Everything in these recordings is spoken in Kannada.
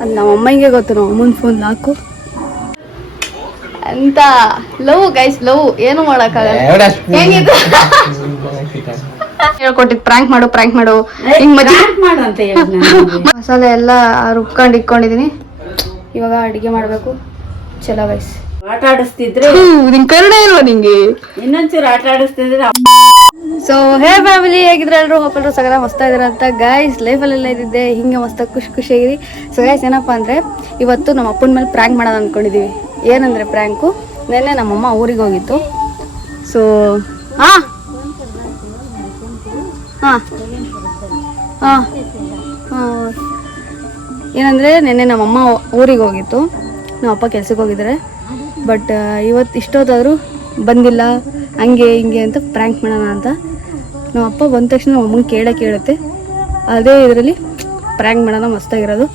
ಅದು ನಮ್ಮ ಅಮ್ಮಂಗೆ ಗೊತ್ತು, ನಮ್ಮ ಅಮ್ಮನ ಫೋನ್ ಲಾಕು ಅಂತ. ಲವ್ ಗೈಸ್, ಲವ್ ಏನು ಮಾಡೋಕ್ಕಾಗಲ್ಲ. ಹೇಗಿದ್ದು ಹೇಳ್ಕೊಟ್ಟಿದ್ ಪ್ರಾಂಕ್ ಮಾಡು ಹಿಂಗ್ ಮಾಡು ಅಂತ ಮಸಾಲೆ ಎಲ್ಲ ರುಬ್ಕೊಂಡು ಇಟ್ಕೊಂಡಿದೀನಿ. ಇವಾಗ ಅಡಿಗೆ ಮಾಡಬೇಕು. ಚಲೋ ಗೈಸ್. ಆಟ ಆಡಿಸ್ತಿದ್ರೆ ನಿನ್ ಕನ್ನಡ ಇಲ್ವಾ ನಿಂಗೆ? ಇನ್ನೊಂಚೂರು ಆಟ ಆಡಿಸ್ತಿದ್ರೆ. ಸೊ ಹೇ ಫ್ಯಾಮಿಲಿ, ಹೇಗಿದ್ರೆ ಎಲ್ಲರೂ ಹೋಗ್ಬಿಟ್ರು ಸಗದ ಮಸ್ತಾ ಇದಾರೆ ಅಂತ ಗೈಸ್. ಲೈಫಲ್ಲೆಲ್ಲ ಇದ್ದಿದ್ದೆ ಹಿಂಗೆ ಮಸ್ತ ಖುಷಿಯಾಗಿರಿ. ಸೊ ಗೈಸ್, ಏನಪ್ಪ ಅಂದರೆ ಇವತ್ತು ನಮ್ಮ ಅಪ್ಪನ ಮೇಲೆ ಪ್ರ್ಯಾಂಕ್ ಮಾಡೋದು ಅಂದ್ಕೊಂಡಿದ್ದೀವಿ. ಏನಂದರೆ ಪ್ರ್ಯಾಂಕು, ನೆನ್ನೆ ನಮ್ಮಮ್ಮ ಊರಿಗೆ ಹೋಗಿತ್ತು. ಸೊ ಹಾಂ ಹಾಂ ಹಾಂ ಹಾಂ ಏನಂದರೆ ನೆನ್ನೆ ನಮ್ಮಮ್ಮ ಊರಿಗೆ ಹೋಗಿತ್ತು, ನಮ್ಮ ಅಪ್ಪ ಕೆಲ್ಸಕ್ಕೆ ಹೋಗಿದ್ದಾರೆ. ಬಟ್ ಇವತ್ತು ಇಷ್ಟೊತ್ತಾದರೂ ಬಂದಿಲ್ಲ, ಹಂಗೆ ಹಿಂಗೆ ಅಂತ ಪ್ರ್ಯಾಂಕ್ ಮಾಡೋಣ ಅಂತ. ನಮ್ಮ ಅಪ್ಪ ಬಂದ ತಕ್ಷಣ ನಮ್ಮ ಅಮ್ಮಂಗೆ ಕೇಳುತ್ತೆ. ಅದೇ ಇದರಲ್ಲಿ ಪ್ರ್ಯಾಂಕ್ ಮಾಡೋಣ ಮಸ್ತಾಗಿರೋದು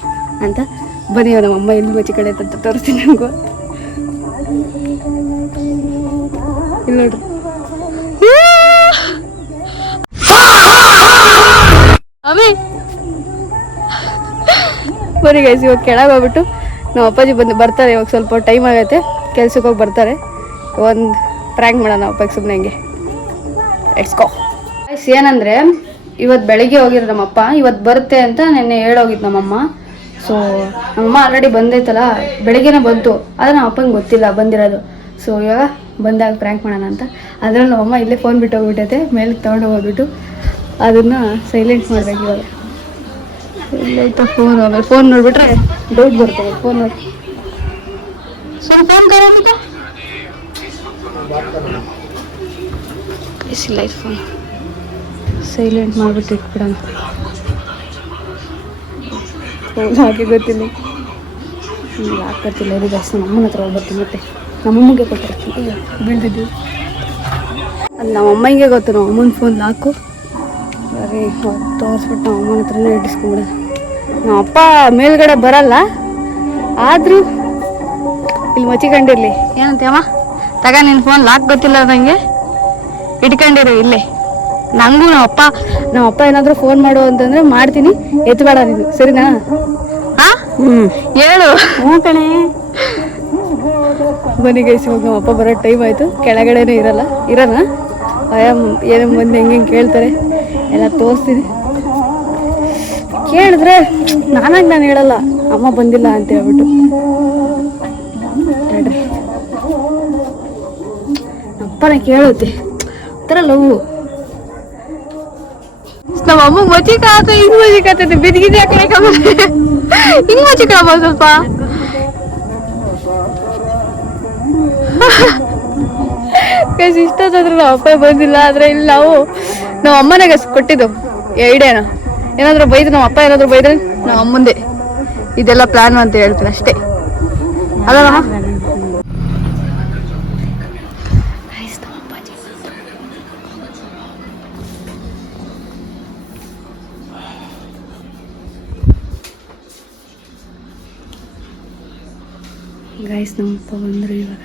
ಅಂತ. ಬನ್ನಿ, ನಮ್ಮ ಅಮ್ಮ ಎಲ್ಲಿ ಬಚ್ಚಿ ಕಡೆ ಅಂತ ತೋರಿಸ್ತೀನಿ ನನಗೂ. ಇಲ್ಲಿ ನೋಡ್ರಿ, ಬರೀ ಗೈಸ್, ಇವಾಗ ಕೆಳಗೆ ಹೋಗ್ಬಿಟ್ಟು ನಮ್ಮ ಅಪ್ಪಾಜಿ ಬರ್ತಾರೆ. ಇವಾಗ ಸ್ವಲ್ಪ ಟೈಮ್ ಆಗೈತೆ, ಕೆಲ್ಸಕ್ಕೆ ಹೋಗಿ ಬರ್ತಾರೆ. ಒಂದು ಪ್ರ್ಯಾಂಕ್ ಮಾಡೋಣ ನಮ್ಮ ಅಪ್ಪಗೆ ಸುಮ್ಮನೆ ಹಂಗೆ. Let's go. ಗೈಸ್, ಏನಂದರೆ ಇವತ್ತು ಬೆಳಗ್ಗೆ ಹೋಗಿರೋ ನಮ್ಮಪ್ಪ, ಇವತ್ತು ಬರುತ್ತೆ ಅಂತ ನೆನ್ನೆ ಹೇಳೋಗಿದ್ದು ನಮ್ಮಮ್ಮ. ಸೊ ನಮ್ಮಮ್ಮ ಆಲ್ರೆಡಿ ಬಂದೈತಲ್ಲ, ಬೆಳಗ್ಗೆನೇ ಬಂತು, ಆದರೆ ನಮ್ಮ ಅಪ್ಪಂಗೆ ಗೊತ್ತಿಲ್ಲ ಬಂದಿರೋದು. ಸೊ ಇವಾಗ ಬಂದಾಗ ಪ್ರ್ಯಾಂಕ್ ಮಾಡೋಣ ಅಂತ. ಅದರಲ್ಲಿ ನಮ್ಮಮ್ಮ ಇಲ್ಲೇ ಫೋನ್ ಬಿಟ್ಟು ಹೋಗ್ಬಿಟ್ಟೈತೆ, ಮೇಲೆ ತೊಗೊಂಡು ಹೋಗ್ಬಿಟ್ಟು ಅದನ್ನು ಸೈಲೆಂಟ್ ಮಾಡಬೇಕು ಇವಾಗ. ಇಲ್ಲೈತ ಫೋನ್, ಆಮೇಲೆ ಫೋನ್ ನೋಡ್ಬಿಟ್ರೆ ಡೌಟ್ ಬರ್ತದೆ. ಫೋನ್ ನೋಡಿ ಫೋನ್ ಕರೋಬಿಟ್ಟು ಇಲ್ಲ, ಫೋನ್ ಸೈಲೆಂಟ್ ಮಾಡಿಬಿಟ್ಟು ಇಟ್ಬಿಡೋಣ. ಫೋನ್ ಹಾಕಿ ಗೊತ್ತಿಲ್ಲ, ಹಾಕತ್ತಿಲ್ಲ. ಇದು ಜಾಸ್ತಿ ನಮ್ಮನ ಹತ್ರ ಹೋಗ್ಬರ್ತೀನಿ, ಮತ್ತೆ ನಮ್ಮಮ್ಮಗೆ ಕೊಟ್ಟಿರ್ತೀನಿ. ಬೀಳ್ತಿದ್ದೀವಿ, ಅದು ನಮ್ಮಮ್ಮಂಗೆ ಗೊತ್ತು, ನಮ್ಮ ಅಮ್ಮನ ಫೋನ್ ಲಾಕು. ಬರೀ ತೋರಿಸ್ಬಿಟ್ಟು ನಮ್ಮ ಅಮ್ಮನ ಹತ್ರನೇ ಇಟ್ಟಿಸ್ಕೊಂಬಿಡೋದು. ನಮ್ಮ ಅಪ್ಪ ಮೇಲ್ಗಡೆ ಬರಲ್ಲ, ಆದರೂ ಇಲ್ಲಿ ಮಚ್ಚಿಕೊಂಡಿರಲಿ. ಏನಂತೆ ಅಮ್ಮ, ತಗ ನಿನ್ನ ಫೋನ್ ಲಾಕ್ ಗೊತ್ತಿಲ್ಲ ನನಗೆ, ಇಟ್ಕೊಂಡಿರು ಇಲ್ಲೇ. ನನಗೂ ನಮ್ಮ ಅಪ್ಪ ಏನಾದರೂ ಫೋನ್ ಮಾಡು ಅಂತಂದರೆ ಮಾಡ್ತೀನಿ, ಎತ್ತಬೇಡ ನೀನು, ಸರಿನಾ? ಹಾಂ ಹೇಳು. ಹ್ಞೂ ಕಣೆ. ಬನ್ನಿ ಗೈಸ್, ಇವಾಗ ನಮ್ಮ ಅಪ್ಪ ಬರೋ ಟೈಮ್ ಆಯಿತು. ಕೆಳಗಡೆನೇ ಇರೋಣ. ಏನೋ ಮಂದಿ ಹೆಂಗೆ ಕೇಳ್ತಾರೆ ಎಲ್ಲ ತೋರಿಸ್ತೀನಿ. ಕೇಳಿದ್ರೆ ನಾನು ಹೇಳಲ್ಲ, ಅಮ್ಮ ಬಂದಿಲ್ಲ ಅಂತ ಹೇಳ್ಬಿಟ್ಟು. ಹೇಳ್ರಿ, ಅಪ್ಪನೇ ಕೇಳುತ್ತೆ ಥರ ಲವ್. ನಮ್ಮ ಅಮ್ಮ ಮಚ್ಚಿಕಾತ, ಹಿಂಗೆ ಮಚ್ಚಿಕಾತೈತೆ, ಬಿದ್ದಿಗಿದೆ ಹಿಂಗೆ ಮಚ್ಚಿಕಮ್ಮ ಸ್ವಲ್ಪ. ಇಷ್ಟೊತ್ತಾದ್ರೂ ನಮ್ಮ ಅಪ್ಪ ಬಂದಿಲ್ಲ. ಆದರೆ ಇಲ್ಲಿ ನಮ್ಮ ಅಮ್ಮನಾಗ ಕೊಟ್ಟಿದ್ದು ಐಡಿಯಾನ. ಏನಾದರೂ ಬೈದ್ರೆ, ನಮ್ಮ ಅಪ್ಪ ಏನಾದರೂ ಬೈದ್ರೆ ನಮ್ಮ ಅಮ್ಮಂದೆ ಇದೆಲ್ಲ ಪ್ಲಾನ್ ಅಂತ ಹೇಳ್ತೀನಿ ಅಷ್ಟೇ, ಅಲ್ಲ ನಮ್ಮ ಗೈಸ್. ನಮ್ಮಪ್ಪ ಬಂದರು ಇವಾಗ.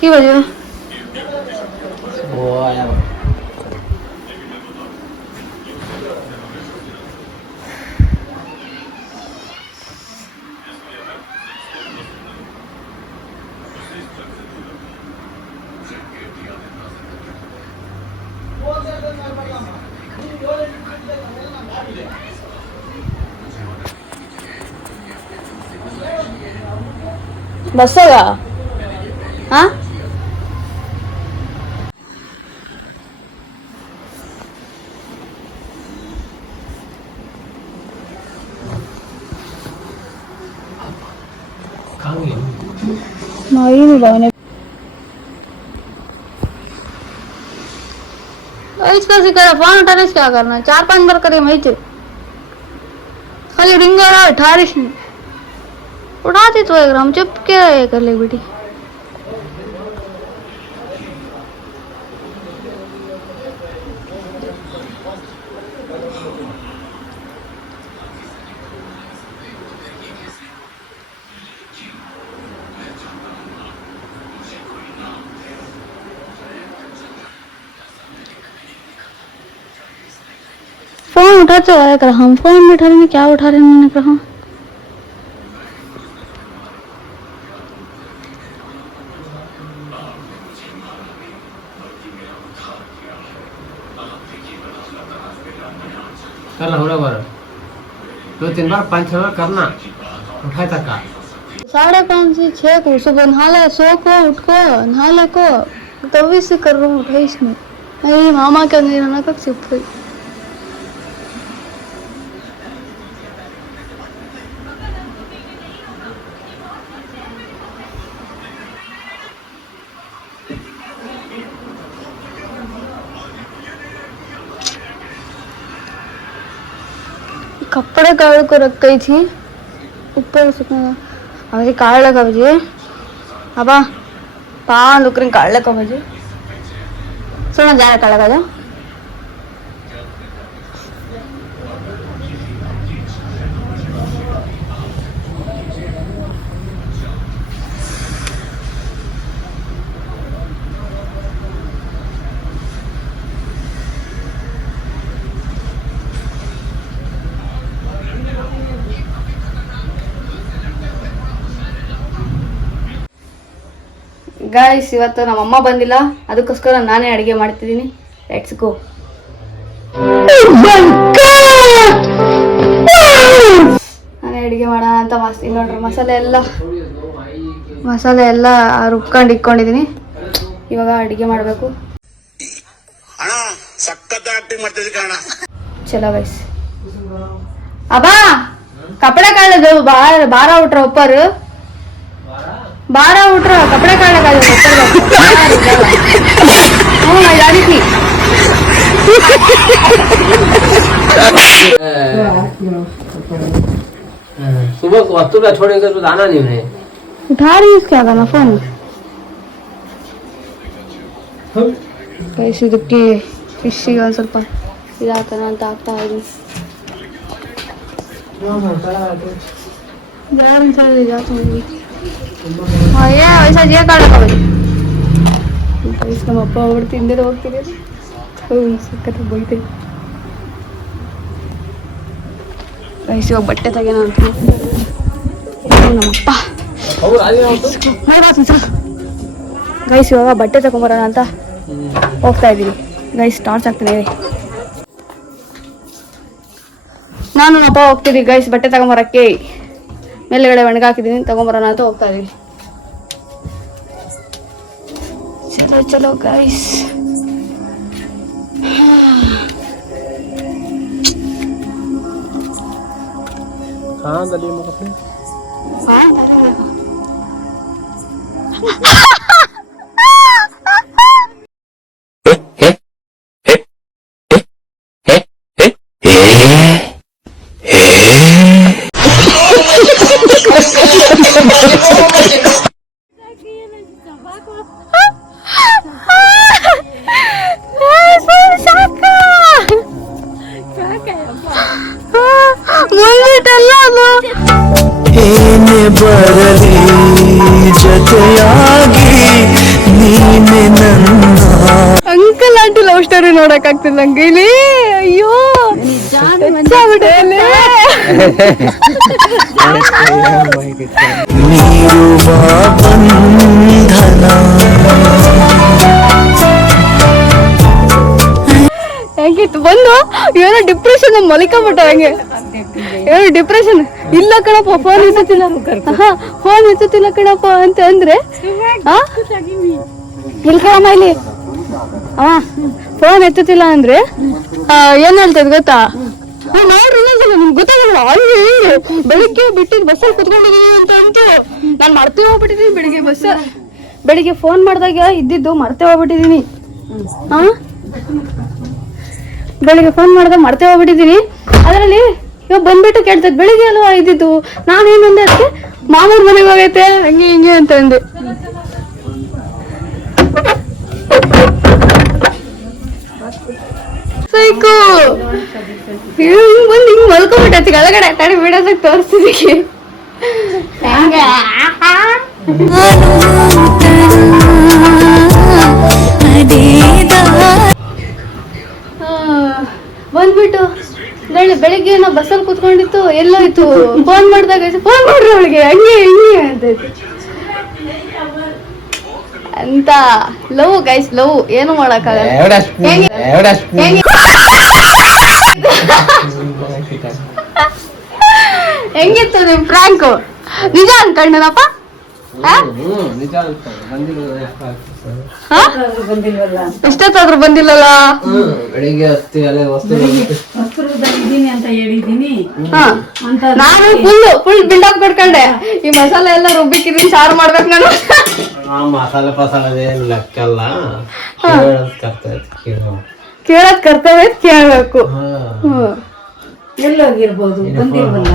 কি বলছো? ಬಸ್ಸಾಗ ಹಾಂ नहीं भावने इसका सिक्का फोन उठाने से क्या करना? 4-5 बार करे मैं खाली रिंग आ रहा है 18 में उठाती तो 1 ग्राम चुप के कर ले बेटी. फोन उठाते हो कर हम फोन में उठा रहे हैं क्या उठा रहे हैं मैंने कहा कल हो रहा बार 2-3 बार 5-6 बार करना उठाए तक का 5:30 से 6 को सुबह नहा ले सो को उठ को नहा ले को तभी से कर रहा हूँ उठा इसमें अरे मामा क्या नहीं रहना कब से उठ गई कपड़े काढ़ को रख गई थी ऊपर अभी काढ़ लगा बजे अब पान लुकर काढ़ लगा बजे सुना जा काढ़ लगा जा ಗಾಯ್ಸ್ ಇವತ್ತು ನಮ್ಮ ಅಮ್ಮ ಬಂದಿಲ್ಲ ಅದಕ್ಕೋಸ್ಕರ ನಾನೇ ಅಡಿಗೆ ಮಾಡ್ತಿದ್ದೀನಿ ಲೆಟ್ಸ್ ಗೋ ನಾನೇ ಅಡಿಗೆ ಮಾಡೋಣ ಅಂತ ನೋಡ್ರಿ ಮಸಾಲೆ ಎಲ್ಲ ರುಬ್ಕೊಂಡು ಇಟ್ಕೊಂಡಿದ್ದೀನಿ ಇವಾಗ ಅಡಿಗೆ ಮಾಡಬೇಕು ಚಲೋ ಗೈಸ್ ಅಬ್ಬಾ ಕಪಡೆ ಕಾಳದು ಬಾರ ಉಟ್ರ ಒಪ್ಪರು 12 उठ रहा कपड़े काढ़ने का मैं जानी थी सुबह को वस्तु का छोड़ेंगे तो आना नहीं उन्हें उठा रही है क्या करना फोन कैसे दुखी ಫಿಶ್ಶಿಗೆ ಒಂದು ಸ್ವಲ್ಪ ಇದಾಗ್ತಾನ ಅಂತ ಆಗ್ತಾ ಇದ್ದೀನಿ ಯಾರು ಸರಿ ಇದಾಗ್ತೀನಿ ವಯಸ್ಸ ಜೀವ ಕಾಣಕ್ಕೆ ನಮ್ಮ ಅಪ್ಪ ಅವ್ರು ತಿಂದರೆ ಹೋಗ್ತೀನಿ ಸಕ್ಕತ್ತ ಬೈತೀನಿ ಇವಾಗ ಬಟ್ಟೆ ತೆಗೆನ ಅಂತ ನಮ್ಮಪ್ಪ ಗೈಸ್ ಇವಾಗ ಬಟ್ಟೆ ತಗೊಂಬರೋಣ ಅಂತ ಹೋಗ್ತಾ ಇದ್ದೀನಿ ಗೈಸ್ ಟಾರ್ಚ್ ಆಗ್ತೀನಿ ನಾನು ನಮ್ಮಪ್ಪ ಹೋಗ್ತಿದ್ದೀವಿ ಗೈಸ್ ಬಟ್ಟೆ ತಗೊಂಬರಕ್ಕೆ ಮೇಲ್ಗಡೆ ಒಣಗಾಕಿದ್ದೀನಿ ತಗೊಂಬರೋಣ ಅಂತ ಹೋಗ್ತಾ ಇದೀವಿ ಚಲೋ ಚಲೋ ಗೈಸ್ ಏನೆ ಬರಲಿ ಜೊತೆಯಾಗಿ ನೀನೆ ನನ್ನ ಅಂಕಲ್ ಆಂಟಿ ಲವ್ ಸ್ಟೋರಿ ನೋಡಕ್ ಆಗ್ತಿಲ್ಲ ನಂಗೆ ಇಲ್ಲಿ ಅಯ್ಯೋ ನೀರುವ ಬಂಧನ ಹೆಂಗಿತ್ತು ಬಂದು ಏನೋ ಡಿಪ್ರೆಷನ್ ಮಲಿಕೊಂಬಿಟ್ಟ ಹಂಗೆ ಏನೋ ಡಿಪ್ರೆಷನ್ ಇಲ್ಲ ಕಣಪ್ಪ ಫೋನ್ ಎತ್ತುತ್ತಿಲ್ಲ ಫೋನ್ ಎತ್ತುತ್ತಿಲ್ಲ ಕಣಪ್ಪ ಅಂತ ಅಂದ್ರೆ ಇಲ್ಲಿ ಕಣಮ್ಮ ಇಲ್ಲಿ ಅವ ಫೋನ್ ಎತ್ತುತ್ತಿಲ್ಲ ಅಂದ್ರೆ ಏನ್ ಹೇಳ್ತದ ಗೊತ್ತಾ ನೋಡ್ರಿ ನಿಮ್ಗೆ ಗೊತ್ತಾಗಲ್ಲ ಅಲ್ಲಿ ಬೆಳಿಗ್ಗೆ ಬಿಟ್ಟಿದ್ದು ಬಸ್ಸಲ್ಲಿ ಕುತ್ಕೊಂಡಿದೀನಿ ಅಂತ ಅಂತು ನಾನು ಮರ್ತೇ ಹೋಗ್ಬಿಟ್ಟಿದೀನಿ ಬೆಳಿಗ್ಗೆ ಫೋನ್ ಮಾಡಿದಾಗ ಇದ್ದಿದ್ದು ಮರ್ತೇ ಹೋಗ್ಬಿಟ್ಟಿದೀನಿ ಬೆಳಿಗ್ಗೆ ಫೋನ್ ಮಾಡಿದಾಗ ಮರ್ತೇ ಹೋಗ್ಬಿಟ್ಟಿದೀನಿ ಅದರಲ್ಲಿ ಇವಾಗ ಬಂದ್ಬಿಟ್ಟು ಕೇಳ್ತದೆ ಬೆಳಿಗ್ಗೆ ಅಲ್ವಾ ಇದ್ದಿದ್ದು ನಾನೇನಂದೆ ಅದಕ್ಕೆ ಮಾಮೂರ್ ಮನೆಗೆ ಹೋಗೈತೆ ಹಂಗೆ ಹಿಂಗೆ ಅಂತ ಅಂದೆ ಸೈಕು ಹಿಂಗ್ ಬಂದು ಹಿಂಗ್ ಮಲ್ಕೊಂಡ್ಬಿಟ್ಟೈತಿ ಕೆಳಗಡೆ ತಡಿ ಬಿಡೋದಕ್ಕೆ ತೋರಿಸ್ತಿದೀನಿ ಬಂದ್ಬಿಟ್ಟು ಬೆಳಿಗ್ಗೆ ನಾವು ಬಸ್ಸಲ್ಲಿ ಕೂತ್ಕೊಂಡಿತ್ತು ಎಲ್ಲೋಯ್ತು ಫೋನ್ ಮಾಡಿದಾಗ ಫೋನ್ ಮಾಡ್ರಿ ಅವಳಿಗೆ ಹಂಗೆ ಹಿಂಗೆ ಅಂತೈತಿ ಅಂತ ಲವ್ ಗೈಸ್ ಲವ್ ಏನು ಮಾಡಕ್ಕಾಗಲ್ಲ. ಹೆಂಗಿತ್ತು ನಿಮ್ ಫ್ರಾಂಕು? ನಿಜ ಅನ್ಕೊಂಡೇನಪ್ಪ? ನಿಜ ಅಂತ ಬಂದಿಲ್ವಲ್ಲ ಇಷ್ಟೊತ್ತಾದ್ರೂ ಬಂದಿಲ್ಲಲ್ಲ. ಬೆಳಿಗ್ಗೆ ಹತ್ತಿ ಅಲ್ಲೇ ಹೊಸರುದಲ್ಲಿದ್ದೀನಿ ಅಂತ ಹೇಳಿದೀನಿ ಅಂತ ನಾನು ಫುಲ್ ಬಿಲ್ಡಪ್ ಕೊಡ್ಕೊಂಡೆ. ಈ ಮಸಾಲೆ ಎಲ್ಲ ರುಬ್ಬಿಕ್ಕಿದೀನಿ, ಸಾರು ಮಾಡ್ಬೇಕು ನಾನು. ಮಸಾಲೆ ಪಸಾಲೆ ಲೆಕ್ಕಲ್ಲ, ಕೇಳದ್ ಕರ್ತವ್ಯ ಕೇಳ್ಬೇಕು. ಎಲ್ಲೋಗಿರ್ಬೋದು ಬಂದಿಲ್ವಲ್ಲ.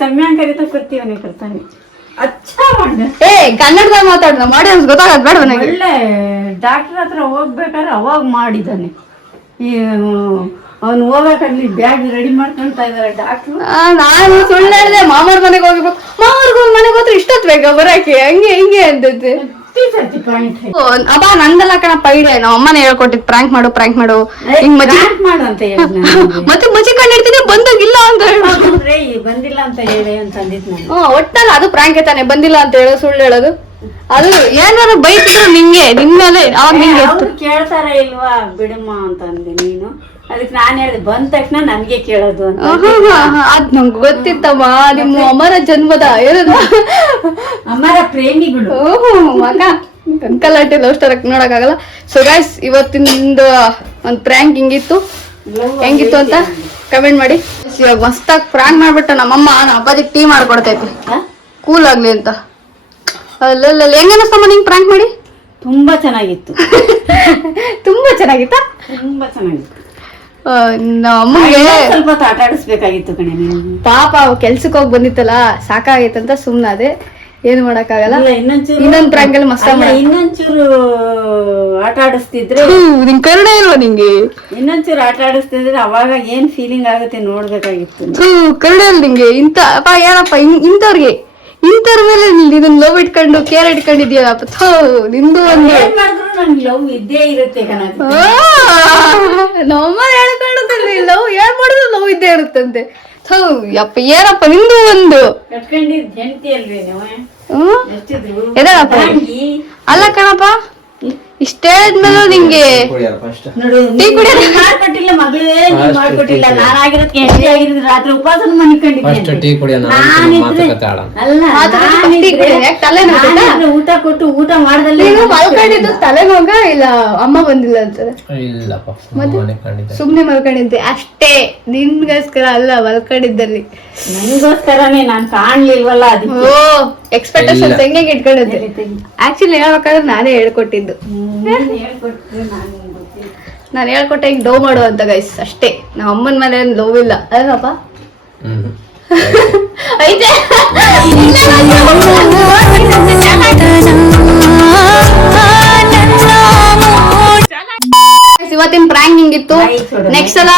ಸಮಯಾಂಕರಿತ ಕೊಡ್ತೀವನಿ ಕೊಡ್ತಾನೆ. ಅಚ್ಚ ಮಾಡ ಏ ಕನ್ನಡದಾಗ ಮಾತಾಡ್ದ ಮಾಡಿ ಅನ್ಸ್ ಗೊತ್ತಾಗದ್ ಬೇಡ ನನಗೆ. ಒಳ್ಳೆ ಡಾಕ್ಟರ್ ಹತ್ರ ಹೋಗ್ಬೇಕಾದ್ರೆ ಅವಾಗ ಮಾಡಿದ್ದಾನೆ. ಈ ಅವ್ನು ಹೋಗ್ಬೇಕಲ್ಲಿ ಬ್ಯಾಗ್ ರೆಡಿ ಮಾಡ್ಕೊಂತ ಇದಾರೆ ಡಾಕ್ಟ್ರು. ನಾನು ಸುಳ್ಳು ಹೇಳಿದೆ, ಮಾಮವ್ರ ಮನೆಗೆ ಹೋಗ್ಬೇಕು. ಮಾಮವ್ರಿಗೆ ಮನೆಗೆ ಹೋದ್ರೆ ಇಷ್ಟೊತ್ತು ಬೇಕಾ ಬರಕ್ಕೆ, ಹಂಗೆ ಹಿಂಗೆ ಅಂತೈತಿ. ಅಬ್ಬಾ ನಂದಲ್ಲ ಕಣಪ್ಪ ಐಡಿಯಾ, ನಮ್ಮ ಅಮ್ಮನೇ ಹೇಳ್ಕೊಟ್ಟಿದ್ ಪ್ರ್ಯಾಂಕ್ ಮಾಡು ಹಿಂಗ್ ಮಾಡು ಅಂತ ಹೇಳಿ ಮತ್ತೆ ಮಚ್ಚಿ ಕಂಡಿರ್ತೀನಿ ಬಂದಾಗಿಲ್ಲ ಅಂತ ಬಂದಿಲ್ಲ ಅಂತ ಹೇಳಿ ಅಂತ ಅಂದಿದ್ ನಾನು. ಒಟ್ಟಲ್ಲ ಅದು ಪ್ರ್ಯಾಂಕ್ ತಾನೆ, ಬಂದಿಲ್ಲ ಅಂತ ಹೇಳೋ ಸುಳ್ಳು ಹೇಳೋದು. ಅದು ಏನಾದ್ರು ಬೈತಿದ್ರು ನಿಂಗೆ ನಿನ್ಮೇಲೆ ಅವಾಗ ನಿಂಗೆ ಕೇಳ್ತಾರ ಇಲ್ವಾ ಬಿಡಮ್ಮ ಅಂತ ಅಂದೆ ನೀನು. ಅದಕ್ಕೆ ನಾನ್ ಹೇಳಿದೆ ಬಂದ ತಕ್ಷಣ ನನ್ಗೆ ಕೇಳೋದು ಅಂತ. ಅದ್ ನಂಗೆ ಗೊತ್ತಿತ್ತಮ್ಮ, ನಿಮ್ಮ ಅಮರ ಜನ್ಮದ ಏನದು ಅಮರ ಪ್ರೇಮಿಗಳು. ಮಗ ಕಂಕಲಾಟಿ ಲವ್ ಸ್ಟಾರ್ ನೋಡಕ್ಕಾಗಲ್ಲ. ಸೊ ಗೈಸ್ ಇವತ್ತಿಂದು ಒಂದ್ ಪ್ರ್ಯಾಂಕ್ ಹೆಂಗಿತ್ತು ಅಂತ ಕಮೆಂಟ್ ಮಾಡಿ. ಇವಾಗ ಮಸ್ತಾಗಿ ಪ್ರ್ಯಾಂಕ್ ಮಾಡ್ಬಿಟ್ಟು ನಮ್ಮಮ್ಮ ನಮ್ಮ ಅಪ್ಪಾಜಿಗೆ ಟೀ ಮಾಡ್ಕೊಡ್ತೈತಿ ಕೂಲ್ ಆಗ್ಲಿ ಅಂತ. ಅಲ್ಲ ಹೆಂಗ ಅನಿಸ್ತಮ್ಮ ನಿಂಗೆ ಪ್ರ್ಯಾಂಕ್ ಮಾಡಿ? ತುಂಬಾ ಚೆನ್ನಾಗಿತ್ತು. ತುಂಬಾ ಚೆನ್ನಾಗಿತ್ತ? ತುಂಬಾ ಚೆನ್ನಾಗಿತ್ತು. ಅಮ್ಮಗೆ ಸ್ವಲ್ಪ ಆಟ ಆಡಿಸ್ಬೇಕಾಗಿತ್ತು ಕಣೆ ನೀನು. ಪಾಪ ಕೆಲ್ಸಕ್ಕೆ ಹೋಗಿ ಬಂದಿತ್ತಲ್ಲ ಸಾಕಾಗೈತಂತ ಸುಮ್ನಾದೆ. ಏನು ಮಾಡಕ್ಕಾಗಲ್ಲ. ಇನ್ನೊಂದ್ ಪ್ರ್ಯಾಂಕ್ ಅಲ್ಲಿ ಮಸ್ತ್ ಇನ್ನೊಂಚೂರು ಆಟ ಆಡಿಸ್ತಿದ್ರೆ ನಿಂಗ್ ಕರುಣೆ ಇಲ್ವಾ ನಿಂಗೆ? ಇನ್ನೊಂಚೂರು ಆಟ ಆಡಿಸ್ತಿದ್ರೆ ಅವಾಗ ಏನ್ ಫೀಲಿಂಗ್ ಆಗುತ್ತೆ ನೋಡ್ಬೇಕಾಗಿತ್ತು. ಕರುಣೆ ಇಲ್ಲ ನಿಂಗೆ? ಇಂತ ಅಪ್ಪ ಏನಪ್ಪ ಇಂಥವ್ರಿಗೆ ಇಂಥವ್ರ ಮೇಲೆ ಇದನ್ನ ಲವ್ ಇಟ್ಕೊಂಡು ಕೇರ್ ಇಟ್ಕೊಂಡಿದ್ಯಪ್ಪ. ನಿಂದು ಒಂದು ನನ್ಗೆ ಲವ್ ಇದ್ದೇ ಇರುತ್ತೆ ಕಣ. ನಮ್ಮಮ್ಮ ಹೇಳ್ಕೊಂಡ್ರಿ ಲವ್ ಏನ್ ಮಾಡಿದ್ರು ಲವ್ ಇದ್ದೇ ಇರುತ್ತಂತೆ. ಯಪ್ಪ ಏನಪ್ಪ ನಿಂದು ಒಂದು ಕಟ್ಕೊಂಡಿದ್ ಹೆಂಡತಿ ಅಲ್ವೇ ನೀವು? ಎದಪ್ಪ ಅಲ್ಲ ಕಣಪ್ಪ, ಇಷ್ಟ ಹೇಳಿದ್ಮೇಲೆ ನಿಂಗೆ ಟೀ ಕುಡಿಯೋದು ಮಾಡ್ಕೊಟ್ಟಿಲ್ಲ ಮಗಳೇ, ನೀವ್ ಮಾಡ್ಕೊಟ್ಟಿಲ್ಲ. ನಾನಾಗಿರೋದಕ್ಕೆ ಹೆಂಡತಿ ಆಗಿರೋದು ರಾತ್ರಿ ಉಪವಾಸ ಮನಿಕೊಂಡಿದ್ದೆ. ಅಲ್ಲ ಊಟ ಕೊಟ್ಟು ಊಟ ಮಾಡ್ದಲ್ಲಿ ಮಲ್ಕೊಂಡಿದ್ದು ತಲೆನೋಗ ಇಲ್ಲ ಅಮ್ಮ ಬಂದಿಲ್ಲ ಅಂತಾರೆ. ಸುಮ್ನೆ ಮಲ್ಕೊಂಡಿದ್ದೆ ಅಷ್ಟೇ, ನಿನ್ಗೋಸ್ಕರ ಅಲ್ಲ ಮಲ್ಕೊಂಡಿದ್ದಲ್ಲಿ. ನನಗೋಸ್ಕರನೇ ನಾನ್ ಕಾಣ್ಲಿಲ್ವಲ್ಲ ಅದಕ್ಕೆ. ಓ ಎಕ್ಸ್ಪೆಕ್ಟೇಷನ್ ಹೆಂಗೆ ಇಟ್ಕೊಂಡಿದ್ದೆ? ಆಕ್ಚುಲಿ ಹೇಳ್ಬೇಕಾದ್ರೆ ನಾನೇ ಹೇಳ್ಕೊಟ್ಟಿದ್ದು. ನಾನು ಹೇಳ್ಕೊಟ್ಟೆ ಹಿಂಗ್ ಡೋ ಮಾಡು ಅಂತ ಗೈಸ್ ಅಷ್ಟೇ. ನಮ್ಮ ಅಮ್ಮನ ಮೇಲೆ ಏನ್ ಲವ್ ಇಲ್ಲ ಅಲ್ಲಪ್ಪ ಐತೆ. ಇವತ್ತಿನ ಪ್ರ್ಯಾಂಕ್ ಹಿಂಗಿತ್ತು. ನೆಕ್ಸ್ಟ್ ಸಲ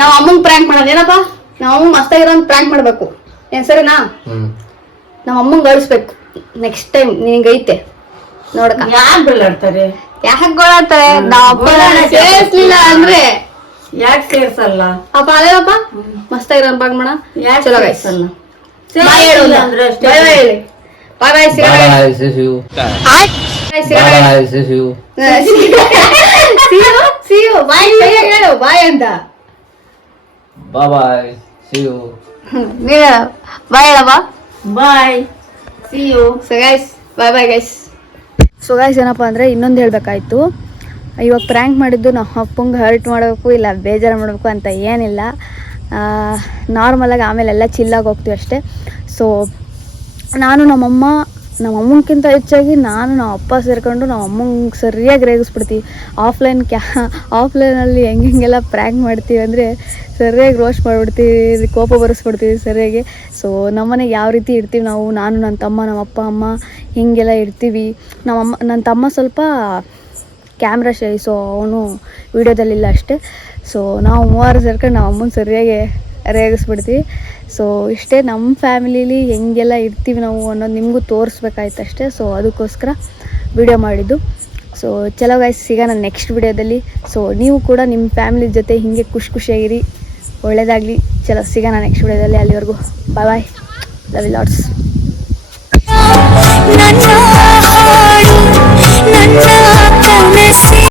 ನಾವ್ ಅಮ್ಮಂಗ್ ಪ್ರ್ಯಾಂಕ್ ಮಾಡೋದು ಏನಪ್ಪಾ, ನಾವ್ ಅಮ್ಮ ಮಸ್ತಾಗಿರೋ ಪ್ರ್ಯಾಂಕ್ ಮಾಡ್ಬೇಕು ಏನ್ ಸರಿನಾ? ನಾವ್ ಅಮ್ಮಂಗ್ ಗಳಿಸ್ಬೇಕು ನೆಕ್ಸ್ಟ್ ಟೈಮ್. ನಿನಗೈತೆ ನೋಡಕ. ಯಾರು ಬಳ್ಳಾಡ್ತಾರೆ? ಯಾಕೆ ಗೋಳಾಡ್ತಾರೆ? ನಾವ್ ಸೇರ್ಸ್ಲಿಲ್ಲ ಅಂದ್ರೆ ಯಾಕೆ ಸೇರ್ಸಲ್ಲ ಅಪ್ಪ? ಅದೇನಪ್ಪ ಮಸ್ತಾಗಿರೋ ಪ್ರ್ಯಾಂಕ್ ಮಾಡ. ಚಲೋ ಗೈಸ್ ಬಾಯ್ ಹೇಳಿ ಬಾಯ್ ಬಾಯ್. ಬಾಯ್ ಹೇಳು ಬಾಯ್ ಅಂತ. Bye see you. ನೀನ ಬಾಯ್ ಹೇಳಪ್ಪ. Bye see you. So guys bye bye guys. So guys ಏನಪ್ಪ ಅಂದರೆ ಇನ್ನೊಂದು ಹೇಳಬೇಕಾಯ್ತು. ಇವಾಗ ಪ್ರ್ಯಾಂಕ್ ಮಾಡಿದ್ದು ನಮ್ಮ ಅಪ್ಪಂಗೆ ಹರ್ಟ್ ಮಾಡಬೇಕು ಇಲ್ಲ ಬೇಜಾರು ಮಾಡಬೇಕು ಅಂತ ಏನಿಲ್ಲ. ನಾರ್ಮಲಾಗಿ ಆಮೇಲೆ ಎಲ್ಲ ಚಿಲ್ಲಾಗಿ ಹೋಗ್ತೀವಿ ಅಷ್ಟೇ. ಸೊ ನಾನು ನಮ್ಮಮ್ಮಕ್ಕಿಂತ ಹೆಚ್ಚಾಗಿ ನಮ್ಮ ಅಪ್ಪ ಸೇರ್ಕೊಂಡು ನಮ್ಮ ಅಮ್ಮಂಗೆ ಸರಿಯಾಗಿ ರೇಗಿಸ್ಬಿಡ್ತೀವಿ. ಆಫ್ಲೈನಲ್ಲಿ ಹೆಂಗೆಲ್ಲ ಪ್ರ್ಯಾಂಕ್ ಮಾಡ್ತೀವಿ ಅಂದರೆ ಸರಿಯಾಗಿ ರೋಸ್ಟ್ ಮಾಡಿಬಿಡ್ತೀವಿ, ಕೋಪ ಬರೆಸ್ಬಿಡ್ತೀವಿ ಸರಿಯಾಗಿ. ಸೊ ನಮ್ಮನೆಗೆ ಯಾವ ರೀತಿ ಇರ್ತೀವಿ ನಾವು, ನಾನು ನನ್ನ ತಮ್ಮ ನಮ್ಮ ಅಪ್ಪ ಅಮ್ಮ ಹೀಗೆಲ್ಲ ಇರ್ತೀವಿ. ನನ್ನ ತಮ್ಮ ಸ್ವಲ್ಪ ಕ್ಯಾಮ್ರಾ ಶೈ, ಸೊ ಅವನು ವೀಡಿಯೋದಲ್ಲಿಲ್ಲ ಅಷ್ಟೇ. ಸೊ ನಾವು ಮೂವರು ಸೇರ್ಕೊಂಡು ನಮ್ಮ ಅಮ್ಮನ ಸರಿಯಾಗಿ ರೇಗಿಸ್ಬಿಡ್ತೀವಿ. ಸೊ ಇಷ್ಟೇ ನಮ್ಮ ಫ್ಯಾಮಿಲೀಲಿ ಹೆಂಗೆಲ್ಲ ಇರ್ತೀವಿ ನಾವು ಅನ್ನೋದು ನಿಮಗೂ ತೋರಿಸ್ಬೇಕಾಯ್ತು ಅಷ್ಟೇ. ಸೊ ಅದಕ್ಕೋಸ್ಕರ ವಿಡಿಯೋ ಮಾಡಿದ್ದು. ಸೊ ಚಲೋ ಗೈಸ್, ಸಿಗೋಣ ನೆಕ್ಸ್ಟ್ ವಿಡಿಯೋದಲ್ಲಿ. ಸೊ ನೀವು ಕೂಡ ನಿಮ್ಮ ಫ್ಯಾಮಿಲಿ ಜೊತೆ ಹೀಗೆ ಖುಷಿಯಾಗಿರಿ, ಒಳ್ಳೆಯದಾಗಲಿ. ಚಲೋ ಸಿಗೋಣ ನೆಕ್ಸ್ಟ್ ವಿಡಿಯೋದಲ್ಲಿ. ಅಲ್ಲಿವರೆಗೂ ಬಾಯ್ ಬಾಯ್, ಲವ್ ಯು ಲಾಟ್ಸ್.